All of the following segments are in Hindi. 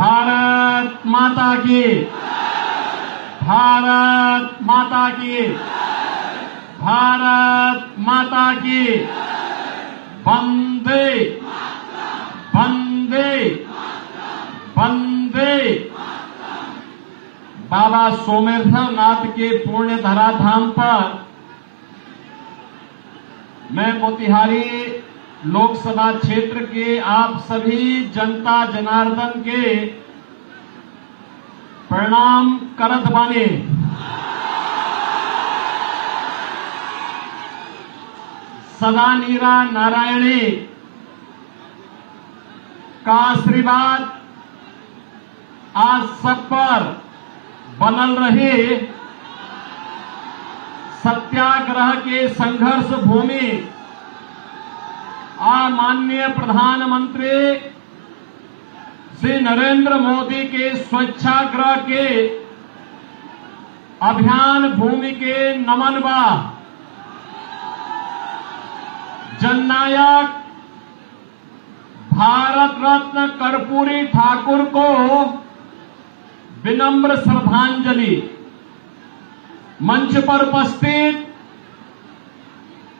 भारत माता की, भारत माता की, भारत माता की, वंदे वंदे वंदे। बाबा सोमेश्वर नाथ के पुण्य धराधाम पर मैं मोतिहारी लोकसभा क्षेत्र के आप सभी जनता जनार्दन के प्रणाम करत बानी। सदा नीरा नारायणी का आशीर्वाद आज सब पर बनल रहे। सत्याग्रह के संघर्ष भूमि माननीय प्रधानमंत्री श्री नरेंद्र मोदी के स्वच्छाग्रह के अभियान भूमि के नमन बा। जननायक भारत रत्न कर्पूरी ठाकुर को विनम्र श्रद्धांजलि। मंच पर उपस्थित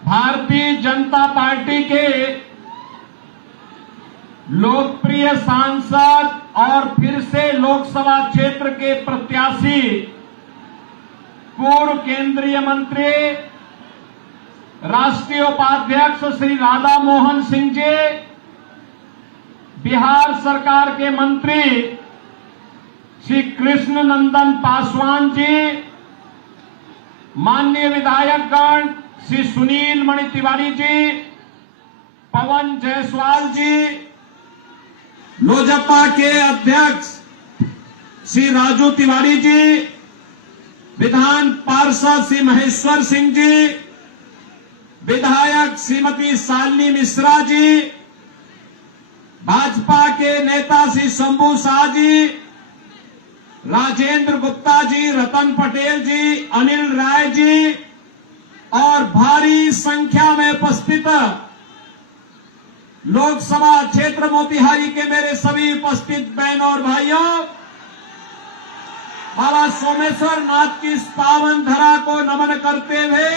भारतीय जनता पार्टी के लोकप्रिय सांसद और फिर से लोकसभा क्षेत्र के प्रत्याशी पूर्व केंद्रीय मंत्री राष्ट्रीय उपाध्यक्ष श्री राधा मोहन सिंह जी, बिहार सरकार के मंत्री श्री कृष्ण नंदन पासवान जी, माननीय विधायकगण श्री सुनील मणि तिवारी जी, पवन जायसवाल जी, लोजपा के अध्यक्ष श्री राजू तिवारी जी, विधान पार्षद श्री महेश्वर सिंह जी, विधायक श्रीमती शालिनी मिश्रा जी, भाजपा के नेता श्री शंभू शाह जी, राजेंद्र गुप्ता जी, रतन पटेल जी, अनिल राय जी और भारी संख्या में उपस्थित लोकसभा क्षेत्र मोतिहारी के मेरे सभी उपस्थित बहनों और भाइयों, बाबा सोमेश्वर नाथ की इस पावन धरा को नमन करते हुए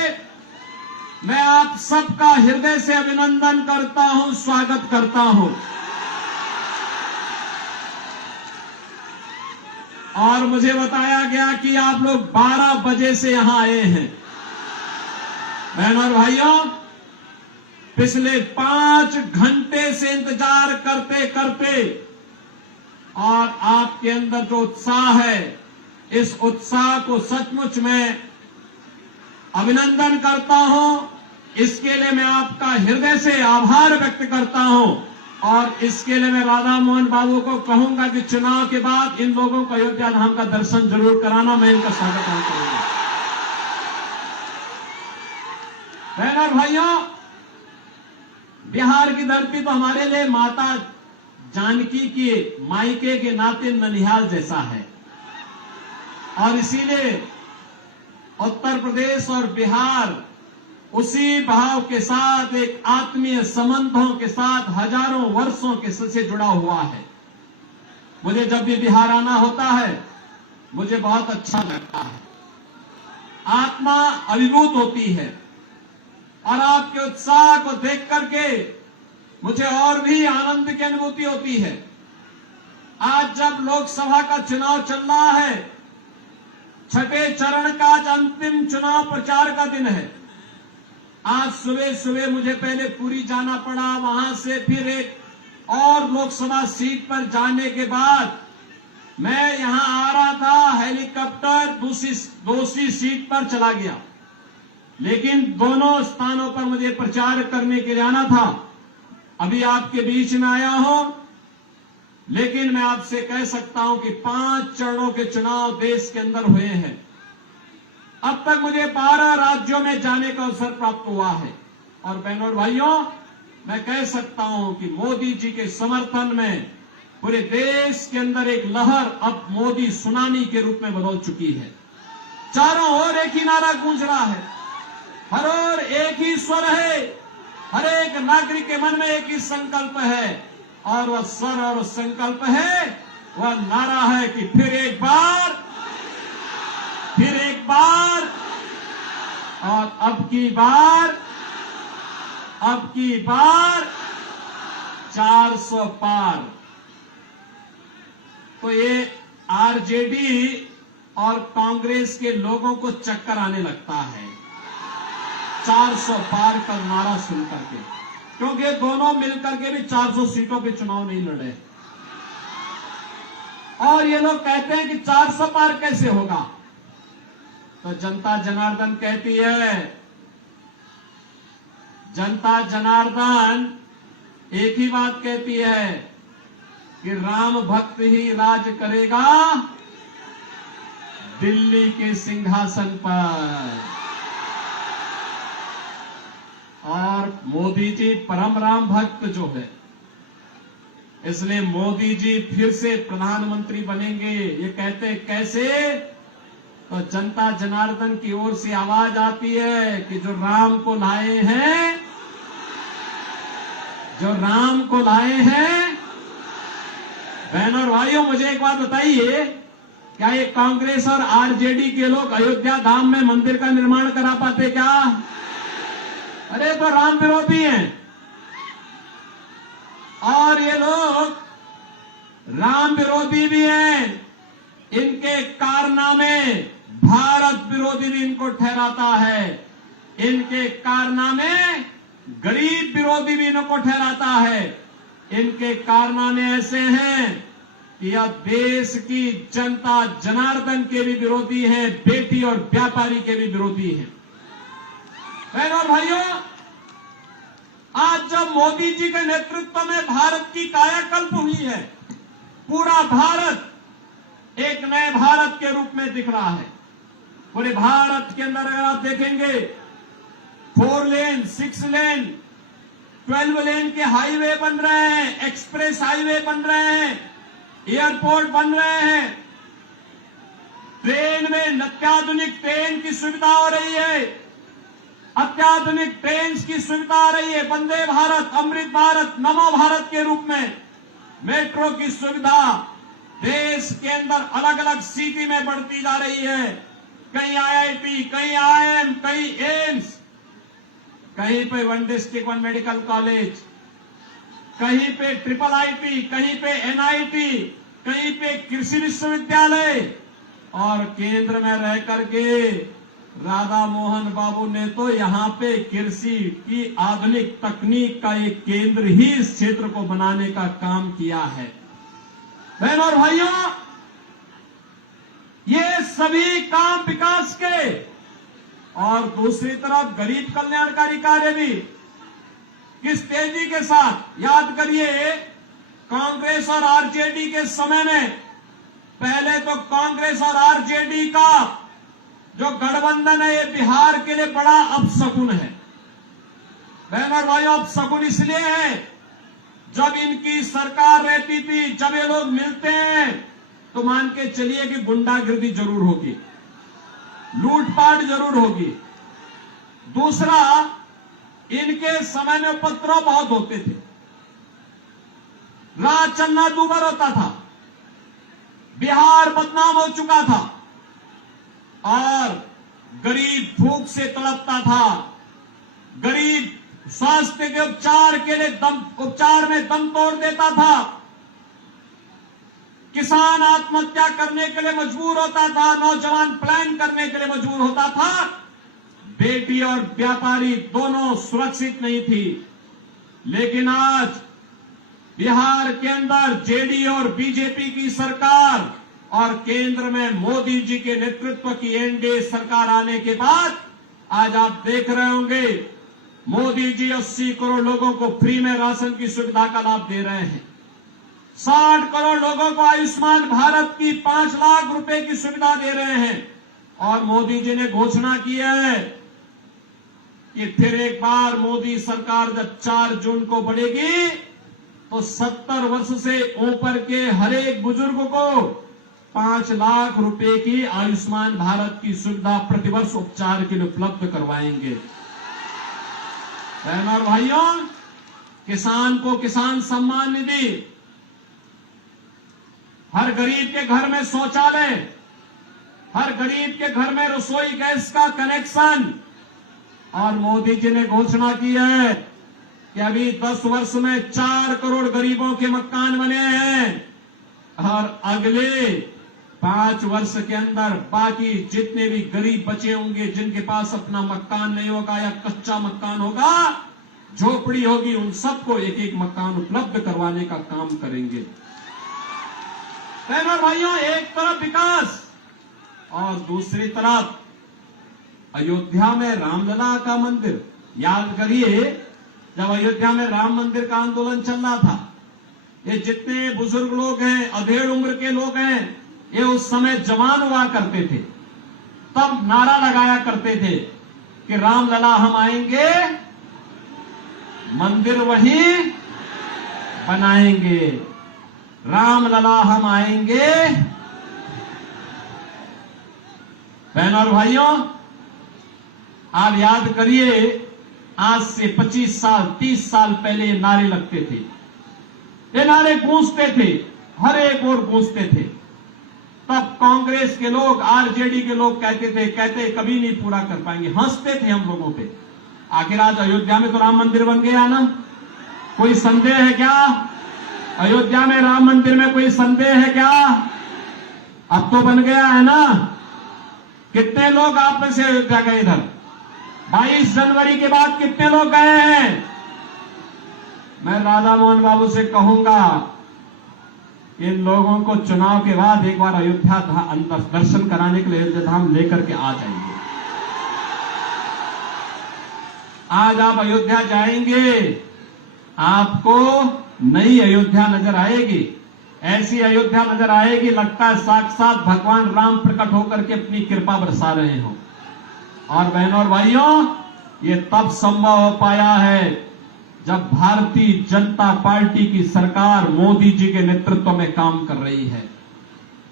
मैं आप सबका हृदय से अभिनंदन करता हूं, स्वागत करता हूं। और मुझे बताया गया कि आप लोग 12 बजे से यहां आए हैं। बहनों और भाइयों, पिछले 5 घंटे से इंतजार करते करते और आपके अंदर जो उत्साह है, इस उत्साह को सचमुच मैं अभिनंदन करता हूं। इसके लिए मैं आपका हृदय से आभार व्यक्त करता हूं और इसके लिए मैं राधा मोहन बाबू को कहूंगा कि चुनाव के बाद इन लोगों को अयोध्या धाम का दर्शन जरूर कराना। मैं इनका स्वागत करूंगा। बहनों और भाइयों, बिहार की धरती तो हमारे लिए माता जानकी के मायके के नाते ननिहाल जैसा है और इसीलिए उत्तर प्रदेश और बिहार उसी भाव के साथ, एक आत्मीय संबंधों के साथ हजारों वर्षों के से जुड़ा हुआ है। मुझे जब भी बिहार आना होता है मुझे बहुत अच्छा लगता है, आत्मा अभिभूत होती है और आपके उत्साह को देख करके मुझे और भी आनंद की अनुभूति होती है। आज जब लोकसभा का चुनाव चल रहा है, छठे चरण का आज अंतिम चुनाव प्रचार का दिन है। आज सुबह सुबह मुझे पहले पुरी जाना पड़ा, वहां से फिर एक और लोकसभा सीट पर जाने के बाद मैं यहां आ रहा था, हेलीकॉप्टर दूसरी सीट पर चला गया। लेकिन दोनों स्थानों पर मुझे प्रचार करने के लिए आना था। अभी आपके बीच में आया हूं, लेकिन मैं आपसे कह सकता हूं कि 5 चरणों के चुनाव देश के अंदर हुए हैं। अब तक मुझे 12 राज्यों में जाने का अवसर प्राप्त हुआ है और बहनों और भाइयों, मैं कह सकता हूं कि मोदी जी के समर्थन में पूरे देश के अंदर एक लहर अब मोदी सुनामी के रूप में बदल चुकी है। चारों ओर एक ही नारा गूंज रहा है, हर ओर एक ही स्वर है, हर एक नागरिक के मन में एक ही संकल्प है और वह स्वर और संकल्प है वह नारा है कि फिर एक बार और अब की बार 400 पार। तो ये आरजेडी और कांग्रेस के लोगों को चक्कर आने लगता है 400 पार का नारा सुन करके, क्योंकि दोनों मिलकर के भी 400 सीटों पे चुनाव नहीं लड़े। और ये लोग कहते हैं कि 400 पार कैसे होगा। तो जनता जनार्दन कहती है, जनता जनार्दन एक ही बात कहती है कि राम भक्त ही राज करेगा दिल्ली के सिंहासन पर। और मोदी जी परम राम भक्त जो है, इसलिए मोदी जी फिर से प्रधानमंत्री बनेंगे। ये कहते कैसे? तो जनता जनार्दन की ओर से आवाज आती है कि जो राम को लाए हैं, बहनों और भाइयों, मुझे एक बात बताइए, क्या ये कांग्रेस और आरजेडी के लोग अयोध्या धाम में मंदिर का निर्माण करा पाते क्या? अरे तो राम विरोधी हैं। और ये लोग राम विरोधी भी हैं, इनके कारनामे भारत विरोधी भी इनको ठहराता है। इनके कारनामे गरीब विरोधी भी इनको ठहराता है। इनके कारनामे ऐसे हैं कि यह देश की जनता जनार्दन के भी विरोधी हैं, बेटी और व्यापारी के भी विरोधी हैं। बहनों और भाइयों, आज जब मोदी जी के नेतृत्व में भारत की कायाकल्प हुई है, पूरा भारत एक नए भारत के रूप में दिख रहा है। पूरे भारत के अंदर अगर आप देखेंगे 4 लेन, 6 लेन, 12 लेन के हाईवे बन रहे हैं, एक्सप्रेस हाईवे बन रहे हैं, एयरपोर्ट बन रहे हैं, ट्रेन में अत्याधुनिक ट्रेन की सुविधा हो रही है, अत्याधुनिक ट्रेन की सुविधा आ रही है, वंदे भारत, अमृत भारत, नमो भारत के रूप में मेट्रो की सुविधा देश के अंदर अलग अलग सिटी में बढ़ती जा रही है। कहीं आईआईटी, कहीं आईआईएम, कहीं एम्स, कहीं पे 1 डिस्ट्रिक्ट 1 मेडिकल कॉलेज, कहीं पे ट्रिपल आईटी, कहीं पे एनआईटी, कहीं पे कृषि विश्वविद्यालय। और केंद्र में रह करके राधा मोहन बाबू ने तो यहां पे कृषि की आधुनिक तकनीक का एक केंद्र ही इस क्षेत्र को बनाने का काम किया है। बहनों और भाइयों, ये सभी काम विकास के, और दूसरी तरफ गरीब कल्याणकारी कार्य भी किस तेजी के साथ। याद करिए, कांग्रेस और आरजेडी के समय में, पहले तो कांग्रेस और आरजेडी का जो गठबंधन है, ये बिहार के लिए बड़ा अपशकुन है। बहनों और भाइयों, अपशकुन इसलिए है, जब इनकी सरकार रहती थी, जब ये लोग मिलते हैं तो मान के चलिए कि गुंडागिर्दी जरूर होगी, लूटपाट जरूर होगी। दूसरा, इनके समय में उपद्रव बहुत होते थे, राज चलना दूभर होता था, बिहार बदनाम हो चुका था और गरीब भूख से तड़पता था, गरीब स्वास्थ्य के उपचार के लिए उपचार में दम तोड़ देता था, किसान आत्महत्या करने के लिए मजबूर होता था, नौजवान प्लान करने के लिए मजबूर होता था, बेटी और व्यापारी दोनों सुरक्षित नहीं थी। लेकिन आज बिहार के अंदर जेडीयू और बीजेपी की सरकार और केंद्र में मोदी जी के नेतृत्व की एनडीए सरकार आने के बाद आज आप देख रहे होंगे, मोदी जी 80 करोड़ लोगों को फ्री में राशन की सुविधा का लाभ दे रहे हैं। 60 करोड़ लोगों को आयुष्मान भारत की 5 लाख रुपए की सुविधा दे रहे हैं। और मोदी जी ने घोषणा की है कि फिर एक बार मोदी सरकार जब 4 जून को बढ़ेगी तो 70 वर्ष से ऊपर के हर एक बुजुर्ग को 5 लाख रुपए की आयुष्मान भारत की सुविधा प्रतिवर्ष उपचार के लिए उपलब्ध करवाएंगे। बहनों और भाइयों, किसान को किसान सम्मान निधि, हर गरीब के घर में शौचालय, हर गरीब के घर में रसोई गैस का कनेक्शन। और मोदी जी ने घोषणा की है कि अभी 10 वर्ष में 4 करोड़ गरीबों के मकान बने हैं और अगले 5 वर्ष के अंदर बाकी जितने भी गरीब बचे होंगे, जिनके पास अपना मकान नहीं होगा या कच्चा मकान होगा, झोपड़ी होगी, उन सबको एक एक मकान उपलब्ध करवाने का काम करेंगे। बहनों और भाइयों, एक तरफ विकास और दूसरी तरफ अयोध्या में रामलला का मंदिर। याद करिए, जब अयोध्या में राम मंदिर का आंदोलन चल रहा था, ये जितने बुजुर्ग लोग हैं, अधेड़ उम्र के लोग हैं, ये उस समय जवान हुआ करते थे, तब नारा लगाया करते थे कि रामलला हम आएंगे, मंदिर वहीं बनाएंगे, रामलला हम आएंगे। बहनों और भाइयों, आप याद करिए, आज से 25 साल 30 साल पहले ये नारे लगते थे, ये नारे गूंजते थे, हर एक ओर गूंजते थे। तब कांग्रेस के लोग, आरजेडी के लोग कहते कभी नहीं पूरा कर पाएंगे, हंसते थे हम लोगों पे। आखिर आज अयोध्या में तो राम मंदिर बन गया ना, कोई संदेह है क्या? अयोध्या में राम मंदिर में कोई संदेह है क्या? अब तो बन गया है ना। कितने लोग आप में से अयोध्या गए इधर? 22 जनवरी के बाद कितने लोग गए हैं? मैं राधा मोहन बाबू से कहूंगा, इन लोगों को चुनाव के बाद एक बार अयोध्या अंदर दर्शन कराने के लिए अयोध्या धाम लेकर के आ जाएंगे। आज आप अयोध्या जाएंगे, आपको नई अयोध्या नजर आएगी, ऐसी अयोध्या नजर आएगी, लगता है साक्षात भगवान राम प्रकट होकर के अपनी कृपा बरसा रहे हो। और बहनों और भाइयों, ये तब संभव हो पाया है जब भारतीय जनता पार्टी की सरकार मोदी जी के नेतृत्व में काम कर रही है।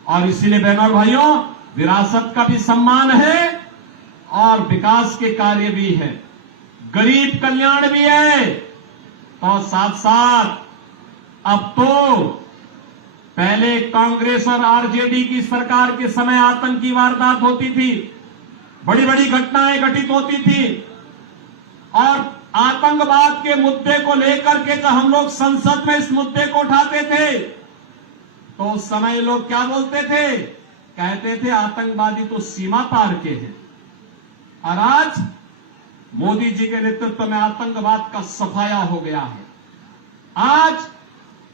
और इसीलिए बहनों और भाइयों, विरासत का भी सम्मान है और विकास के कार्य भी है, गरीब कल्याण भी है। तो साथ साथ अब तो, पहले कांग्रेस और आरजेडी की सरकार के समय आतंकी वारदात होती थी, बड़ी बड़ी घटनाएं घटित होती थी, और आतंकवाद के मुद्दे को लेकर के जब हम लोग संसद में इस मुद्दे को उठाते थे, तो उस समय लोग क्या बोलते थे? कहते थे आतंकवादी तो सीमा पार के हैं। और आज मोदी जी के नेतृत्व में आतंकवाद का सफाया हो गया है। आज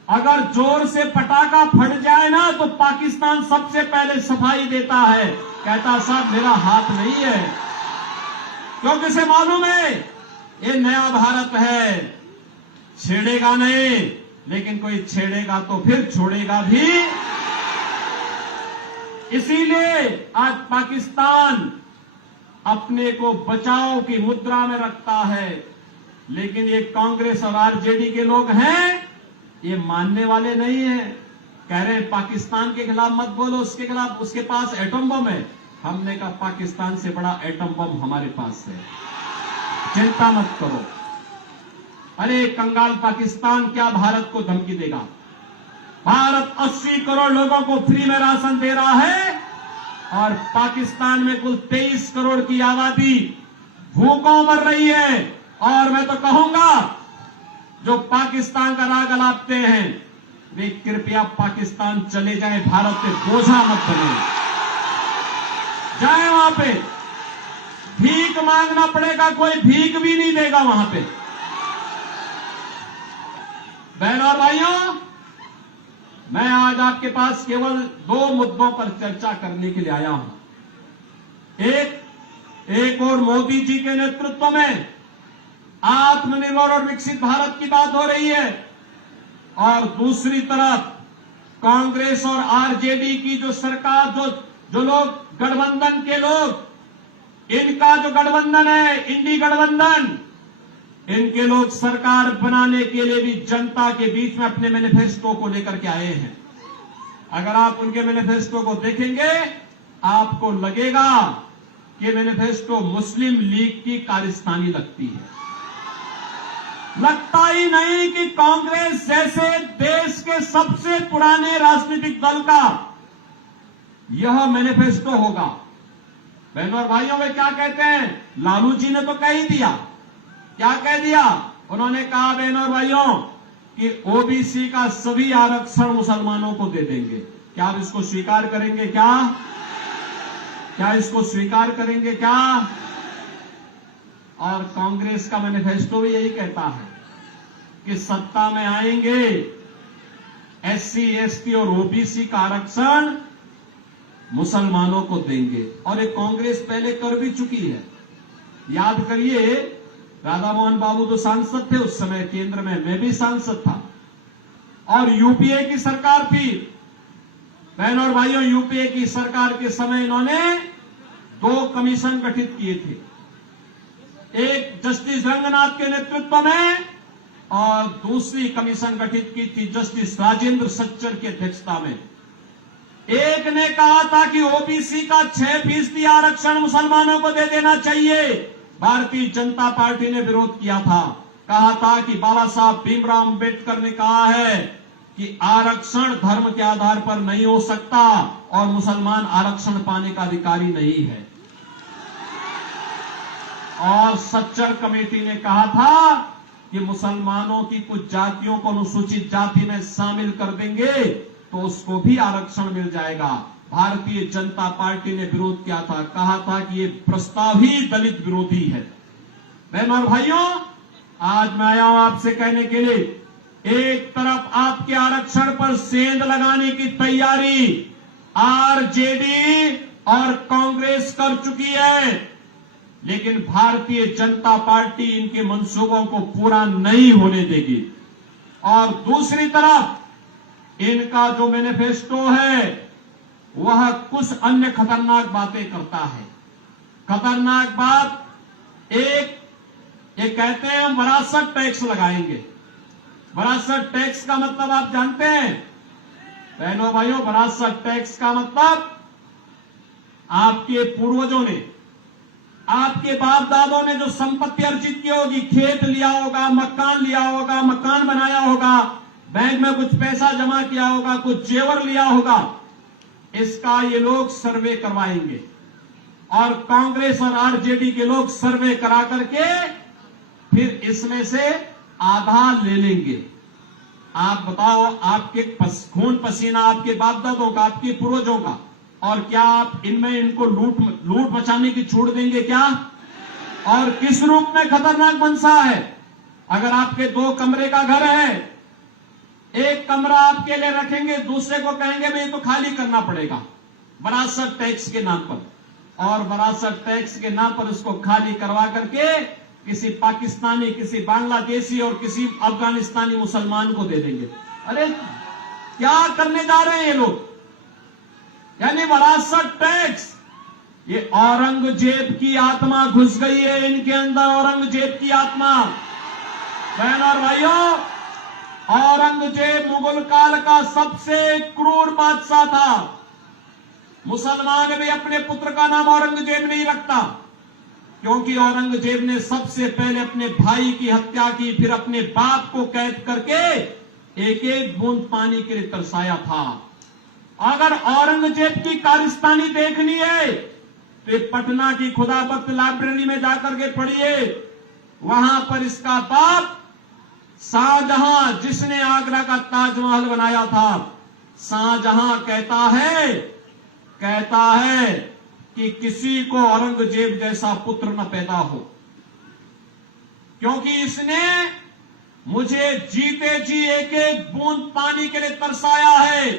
अगर जोर से पटाखा फट जाए ना, तो पाकिस्तान सबसे पहले सफाई देता है, कहता साहब मेरा हाथ नहीं है, क्योंकि उसे मालूम है ये नया भारत है, छेड़ेगा नहीं, लेकिन कोई छेड़ेगा तो फिर छोड़ेगा भी। इसीलिए आज पाकिस्तान अपने को बचाव की मुद्रा में रखता है, लेकिन ये कांग्रेस और आरजेडी के लोग हैं, ये मानने वाले नहीं हैं। कह रहे हैं पाकिस्तान के खिलाफ मत बोलो, उसके खिलाफ, उसके पास एटम बम है। हमने कहा पाकिस्तान से बड़ा एटम बम हमारे पास है, चिंता मत करो। अरे कंगाल पाकिस्तान क्या भारत को धमकी देगा? भारत 80 करोड़ लोगों को फ्री में राशन दे रहा है, और पाकिस्तान में कुल 23 करोड़ की आबादी भूखों मर रही है। और मैं तो कहूंगा, जो पाकिस्तान का राग अलापते हैं, वे कृपया पाकिस्तान चले जाएं, भारत पे बोझा मत बने। जाए वहां पे, भीख मांगना पड़ेगा, कोई भीख भी नहीं देगा वहां पे। बहनों और भाइयों, मैं आज आपके पास केवल 2 मुद्दों पर चर्चा करने के लिए आया हूं। एक और मोदी जी के नेतृत्व में आत्मनिर्भर और विकसित भारत की बात हो रही है, और दूसरी तरफ कांग्रेस और आरजेडी की जो सरकार, जो लोग गठबंधन के लोग, इनका जो गठबंधन है, इंडी गठबंधन, इनके लोग सरकार बनाने के लिए भी जनता के बीच में अपने मैनिफेस्टो को लेकर के आए हैं। अगर आप उनके मैनिफेस्टो को देखेंगे, आपको लगेगा कि मैनिफेस्टो मुस्लिम लीग की कारस्तानी लगती है। लगता ही नहीं कि कांग्रेस जैसे देश के सबसे पुराने राजनीतिक दल का यह मैनिफेस्टो होगा। बहनों और भाइयों में क्या कहते हैं, लालू जी ने तो कह ही दिया। क्या कह दिया उन्होंने? कहा बहनों और भाइयों कि ओबीसी का सभी आरक्षण मुसलमानों को दे देंगे। क्या आप इसको स्वीकार करेंगे? क्या इसको स्वीकार करेंगे क्या? और कांग्रेस का मैनिफेस्टो भी यही कहता है कि सत्ता में आएंगे, एससी, एसटी और ओबीसी का आरक्षण मुसलमानों को देंगे। और ये कांग्रेस पहले कर भी चुकी है। याद करिए, राधा मोहन बाबू तो सांसद थे उस समय केंद्र में, मैं भी सांसद था, और यूपीए की सरकार थी। बहनों और भाइयों, यूपीए की सरकार के समय इन्होंने 2 कमीशन गठित किए थे, एक जस्टिस रंगनाथ के नेतृत्व में और दूसरी कमीशन गठित की थी जस्टिस राजेंद्र सच्चर की अध्यक्षता में। एक ने कहा था कि ओबीसी का 6% आरक्षण मुसलमानों को दे देना चाहिए। भारतीय जनता पार्टी ने विरोध किया था, कहा था कि बाबा साहब भीमराव अंबेडकर ने कहा है कि आरक्षण धर्म के आधार पर नहीं हो सकता और मुसलमान आरक्षण पाने का अधिकारी नहीं है। और सच्चर कमेटी ने कहा था कि मुसलमानों की कुछ जातियों को अनुसूचित जाति में शामिल कर देंगे तो उसको भी आरक्षण मिल जाएगा। भारतीय जनता पार्टी ने विरोध किया था, कहा था कि ये प्रस्ताव ही दलित विरोधी है। बहनों और भाइयों, आज मैं आया हूं आपसे कहने के लिए, एक तरफ आपके आरक्षण पर सेंध लगाने की तैयारी आरजेडी और कांग्रेस कर चुकी है, लेकिन भारतीय जनता पार्टी इनके मंसूबों को पूरा नहीं होने देगी। और दूसरी तरफ इनका जो मैनिफेस्टो है वह कुछ अन्य खतरनाक बातें करता है। खतरनाक बात एक, ये कहते हैं हम विरासत टैक्स लगाएंगे। विरासत टैक्स का मतलब आप जानते हैं बहनों भाइयों? विरासत टैक्स का मतलब आपके पूर्वजों ने, आपके बाप दादों ने जो संपत्ति अर्जित की होगी, खेत लिया होगा, मकान लिया होगा, मकान बनाया होगा, बैंक में कुछ पैसा जमा किया होगा, कुछ जेवर लिया होगा, इसका ये लोग सर्वे करवाएंगे। और कांग्रेस और आरजेडी के लोग सर्वे करा करके फिर इसमें से आधा ले लेंगे। आप बताओ, आपके खून पसीना आपके बाप दादों का, आपके पूर्वजों का, और क्या आप इनमें इनको लूट मचाने की छूट देंगे क्या? और किस रूप में खतरनाक मंशा है? अगर आपके 2 कमरे का घर है, एक कमरा आपके लिए रखेंगे, दूसरे को कहेंगे भाई तो खाली करना पड़ेगा विरासत टैक्स के नाम पर, और विरासत टैक्स के नाम पर उसको खाली करवा करके किसी पाकिस्तानी, किसी बांग्लादेशी और किसी अफगानिस्तानी मुसलमान को दे देंगे। अरे क्या करने जा रहे हैं ये लोग? यानी विरासत टैक्स, ये औरंगजेब की आत्मा घुस गई है इनके अंदर, औरंगजेब की आत्मा। बहनों और भाइयों, औरंगजेब मुगल काल का सबसे क्रूर बादशाह था। मुसलमान भी अपने पुत्र का नाम औरंगजेब नहीं रखता, क्योंकि औरंगजेब ने सबसे पहले अपने भाई की हत्या की, फिर अपने बाप को कैद करके एक एक बूंद पानी के लिए तरसाया था। अगर औरंगजेब की कारस्तानी देखनी है तो पटना की खुदाबख्त लाइब्रेरी में जाकर के पढ़िए। वहां पर इसका बाप शाहजहां, जिसने आगरा का ताजमहल बनाया था, शाहजहां कहता है कि किसी को औरंगजेब जैसा पुत्र न पैदा हो, क्योंकि इसने मुझे जीते जी एक एक बूंद पानी के लिए तरसाया है।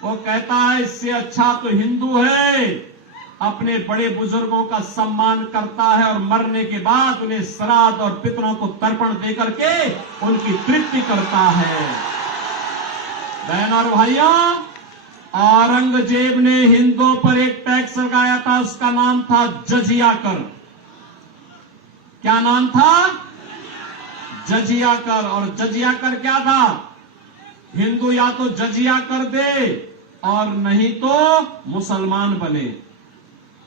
वो कहता है इससे अच्छा तो हिंदू है, अपने बड़े बुजुर्गों का सम्मान करता है और मरने के बाद उन्हें श्राद्ध और पितरों को तर्पण देकर के उनकी तृप्ति करता है। बहनों और भाइयों, औरंगजेब ने हिंदुओं पर एक टैक्स लगाया था, उसका नाम था जजिया कर। क्या नाम था? जजिया कर। और जजिया कर क्या था? हिंदू या तो जजिया कर दे और नहीं तो मुसलमान बने।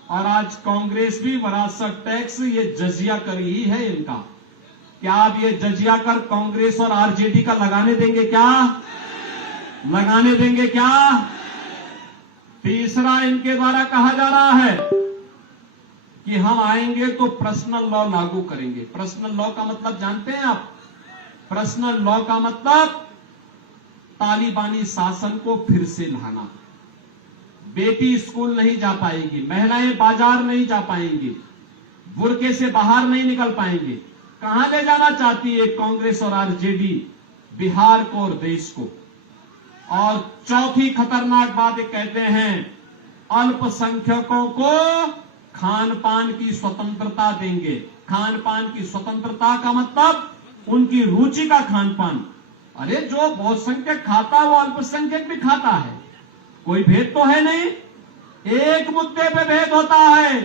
और आज कांग्रेस भी विरासत टैक्स, ये जजिया कर ही है इनका। क्या आप ये जजिया कर कांग्रेस और आरजेडी का लगाने देंगे क्या? लगाने देंगे क्या? तीसरा, इनके द्वारा कहा जा रहा है कि हम आएंगे तो पर्सनल लॉ लागू करेंगे। पर्सनल लॉ का मतलब जानते हैं आप? पर्सनल लॉ का मतलब तालिबानी शासन को फिर से लाना। बेटी स्कूल नहीं जा पाएगी, महिलाएं बाजार नहीं जा पाएंगी, बुर्के से बाहर नहीं निकल पाएंगे। कहां ले जाना चाहती है कांग्रेस और आरजेडी? बिहार को और देश को। और चौथी खतरनाक बात कहते हैं, अल्पसंख्यकों को खान पान की स्वतंत्रता देंगे। खान पान की स्वतंत्रता का मतलब उनकी रुचि का खान पान। अरे जो बहुसंख्यक खाता है वो अल्पसंख्यक भी खाता है, कोई भेद तो है नहीं। एक मुद्दे पे भेद होता है,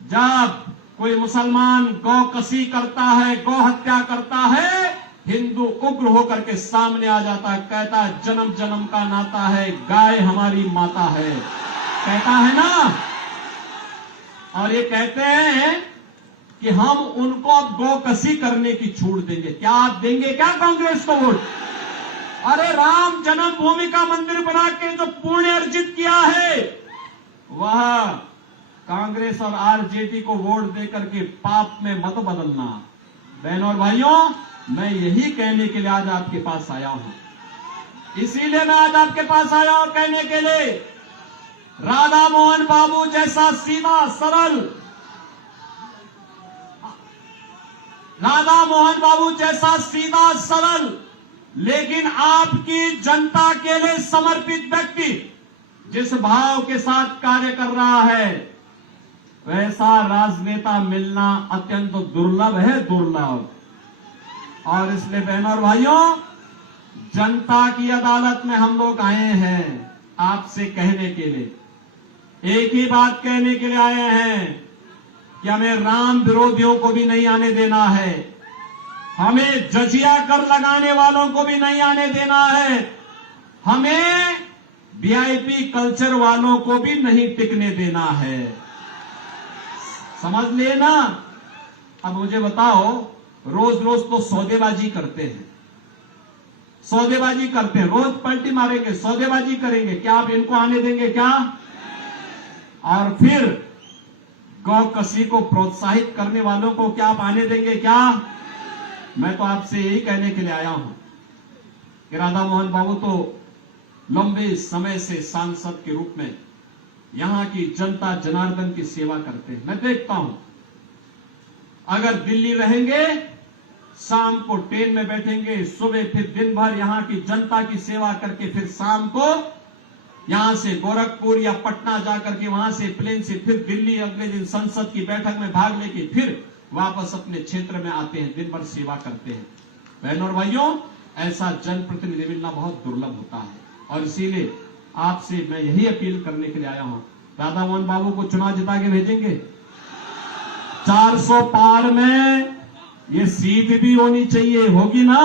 जब कोई मुसलमान गौ कसी करता है, गौ हत्या करता है, हिंदू उग्र होकर के सामने आ जाता है, कहता है जन्म जन्म का नाता है, गाय हमारी माता है, कहता है ना। और ये कहते हैं कि हम उनको अब गौ कसी करने की छूट देंगे। क्या आप देंगे क्या कांग्रेस को वोट? अरे राम जन्मभूमि का मंदिर बना के जो पुण्य अर्जित किया है, वह कांग्रेस और आरजेडी को वोट देकर के पाप में मत बदलना। बहनों और भाइयों, मैं यही कहने के लिए आज आपके पास आया हूं। इसीलिए मैं आज आपके पास आया हूं कहने के लिए, राधा मोहन बाबू जैसा सीधा सरल, राधा मोहन बाबू जैसा सीधा सरल लेकिन आपकी जनता के लिए समर्पित व्यक्ति जिस भाव के साथ कार्य कर रहा है, वैसा राजनेता मिलना अत्यंत दुर्लभ है, दुर्लभ। और इसलिए बहनों और भाइयों, जनता की अदालत में हम लोग आए हैं आपसे कहने के लिए, एक ही बात कहने के लिए आए हैं कि हमें राम विरोधियों को भी नहीं आने देना है, हमें जजिया कर लगाने वालों को भी नहीं आने देना है, हमें वीआईपी कल्चर वालों को भी नहीं टिकने देना है। समझ लेना। अब मुझे बताओ, रोज रोज तो सौदेबाजी करते हैं, सौदेबाजी करते हैं, रोज पलटी मारेंगे, सौदेबाजी करेंगे, क्या आप इनको आने देंगे क्या? और फिर गौ कसी को प्रोत्साहित करने वालों को क्या आप आने देंगे क्या? मैं तो आपसे यही कहने के लिए आया हूं कि राधा मोहन बाबू तो लंबे समय से सांसद के रूप में यहां की जनता जनार्दन की सेवा करते हैं। मैं देखता हूं, अगर दिल्ली रहेंगे, शाम को ट्रेन में बैठेंगे, सुबह फिर दिन भर यहां की जनता की सेवा करके फिर शाम को यहां से गोरखपुर या पटना जाकर के वहां से प्लेन से फिर दिल्ली अगले दिन संसद की बैठक में भाग लेके फिर वापस अपने क्षेत्र में आते हैं, दिन भर सेवा करते हैं। बहनों और भाइयों, ऐसा जनप्रतिनिधि मिलना बहुत दुर्लभ होता है। और इसीलिए आपसे मैं यही अपील करने के लिए आया हूं, राधा मोहन बाबू को चुनाव जिता के भेजेंगे। 400 पार में ये सीट भी होनी चाहिए, होगी ना?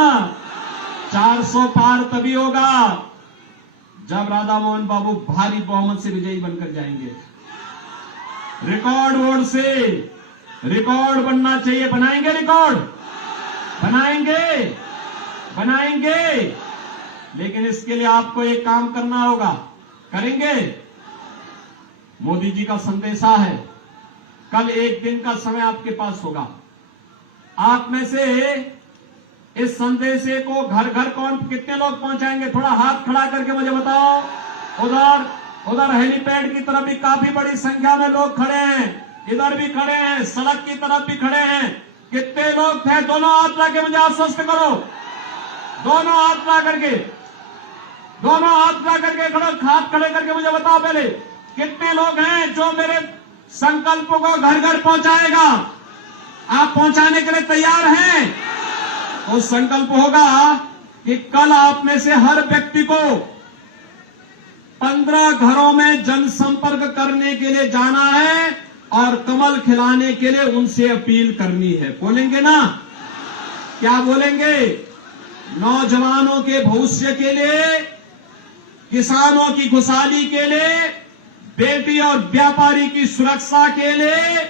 400 पार तभी होगा जब राधा मोहन बाबू भारी बहुमत से विजयी बनकर जाएंगे। रिकॉर्ड वोट से रिकॉर्ड बनना चाहिए। बनाएंगे रिकॉर्ड? बनाएंगे, बनाएंगे। लेकिन इसके लिए आपको एक काम करना होगा, करेंगे? मोदी जी का संदेशा है, कल एक दिन का समय आपके पास होगा। आप में से इस संदेशे को घर घर कौन कितने लोग पहुंचाएंगे? थोड़ा हाथ खड़ा करके मुझे बताओ। उधर हेलीपैड की तरफ भी काफी बड़ी संख्या में लोग खड़े हैं, इधर भी खड़े हैं, सड़क की तरफ भी खड़े हैं। कितने लोग थे? दोनों हाथ ला के मुझे आश्वस्त करो। दोनों हाथ ला करके, दोनों हाथ ला करके खड़ो, हाथ खड़े करके मुझे बताओ पहले कितने लोग हैं जो मेरे संकल्प को घर घर पहुंचाएगा? आप पहुंचाने के लिए तैयार हैं? तो संकल्प होगा कि कल आप में से हर व्यक्ति को 15 घरों में जनसंपर्क करने के लिए जाना है और कमल खिलाने के लिए उनसे अपील करनी है। बोलेंगे ना? क्या बोलेंगे? नौजवानों के भविष्य के लिए, किसानों की खुशहाली के लिए, बेटी और व्यापारी की सुरक्षा के लिए,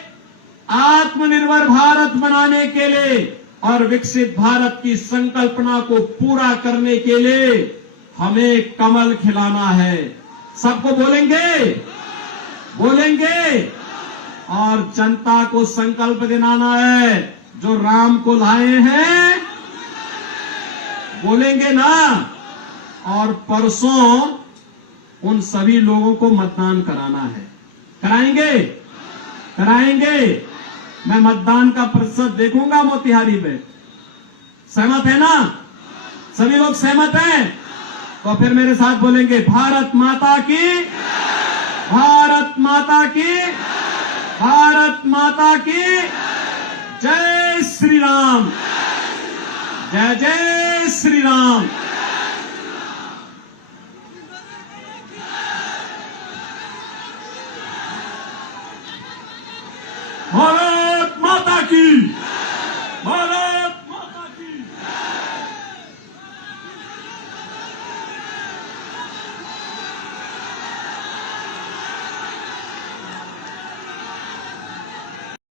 आत्मनिर्भर भारत बनाने के लिए और विकसित भारत की संकल्पना को पूरा करने के लिए हमें कमल खिलाना है। सबको बोलेंगे और जनता को संकल्प दिलाना है, जो राम को लाए हैं बोलेंगे ना। और परसों उन सभी लोगों को मतदान कराना है। कराएंगे। मैं मतदान का प्रतिशत देखूंगा मोतिहारी में। सहमत है ना? सभी लोग सहमत हैं? तो फिर मेरे साथ बोलेंगे, भारत माता की, भारत माता की, भारत माता की जय श्री राम, जय जय श्री राम। भारत माता की।